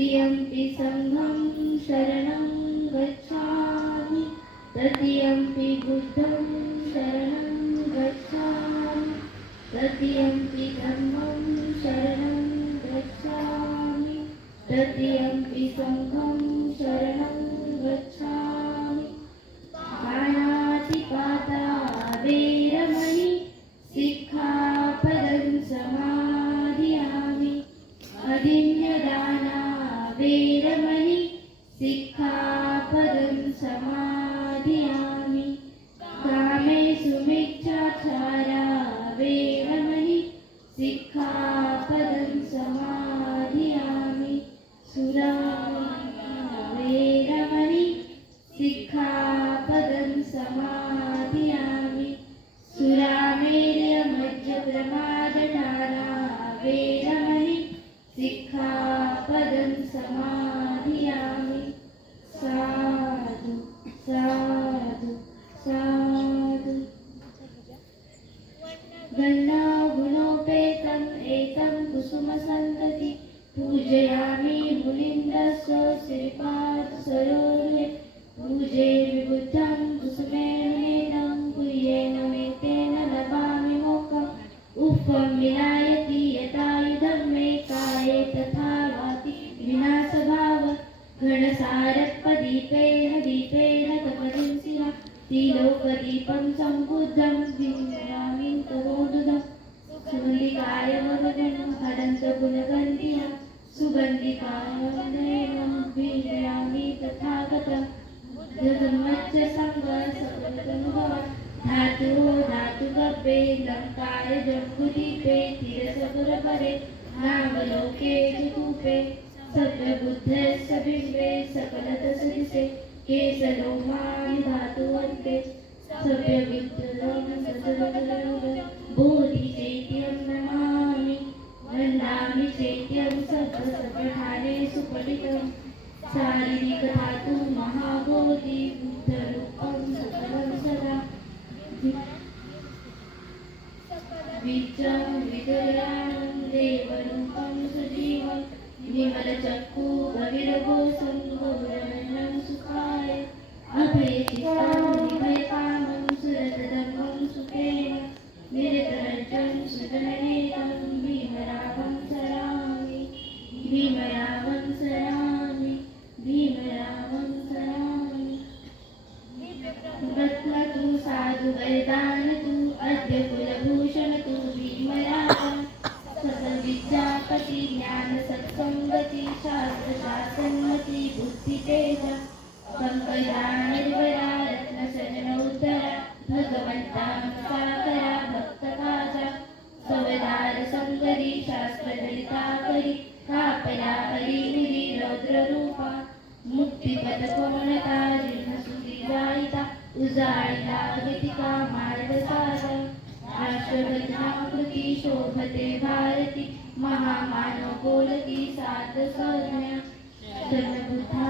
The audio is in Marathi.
द्वितीयम्पि संघं शरणं गच्छामि तृतीयम्पि बुद्धं शरणं गच्छामि तृतीयम्पि धम्मं शरणं गच्छामि तृतीयम्पि संघं शरणं गच्छामि पाणातिपाता वेरमणि सिक्खापदं समाधियामि अदिन्यदाना वेरमणि सिक्खापदं समाधियामि कामेषु मिथ्याचारा वेरमणि सिक्खापदं समाधियामि वेरमणि सिक्खापदं समाधियामि सुरामेर्यमज्जप्रमादठारा वेरमणि सिक्खापदं समाधियामि साधु साधु साधु गन्धगुणोपेतम् एतं कुसुमसन्तति पूजयामि मुनिन्दस्य श्रीपादसरोरुहे पूजे विबुद्धं कुसुमेन कुर्येण मे तेन लभामि मोक्षम् उपं विनायति यथायुधं मे काये तथा वाति विनाशभाव घनसारपदीपेन दीपेन कपटिं शिरा त्रिलोकदीपं सम्बुद्धं विनयामि तवोदुदं सुगन्धिकाय वरदं हरन्तगुणगन्धिनं सुगन्धिकाय वन्दनं विनयामि तथागतं बुद्धधम्मच्च सङ्गः सकलतनुभव धातु धातुगव्ये लङ्काय जम्बुदीपे तिरसपुरपरे नागलोके जगूपे सत्यबुद्धस्य बिम्बे सकलतसदिशे केशलोमानि धातुवन्ते सव्यविद्युतं सतततरं बोधिचैत्यं नमामि वन्दामि चैत्यं सप्तसप्तठाने सुपठितं शारीरिकधातु महाबोधि बुद्धरूपं सकलं सदा विचं विदयानं देवरूपं सजीवं विमलचक्षु भगीरघोषं गौरवन्नं सुखाय अभयचित्तं विभयकामं सुरतधर्मं सुखेन निरतरजं सुजननेतं भीमरावं सरामि भीमरावं सरामि भीमरावं सरामि रत्नतु साधु वरदानतु अद्य कुलभूषणतु भीमरावं सकलविद्यापति ज्ञानसत्संगति शास्त्रशासनमति बुद्धितेज पंकजा निर्भरा रत्नसजनोद्धरा भगवन्ता साकरा भक्तकाजा सवदार संगरी शास्त्रदलिताकरी कापरा हरिमुरी रौद्ररूपा मुक्तिपथकोणता जिह्मसुतिजायिता उजाळिता गतिका मार्गसारा राष्ट्रघटनाकृती शोभते भारती महामानव बोलती सात संज्ञा जन्मबुद्धा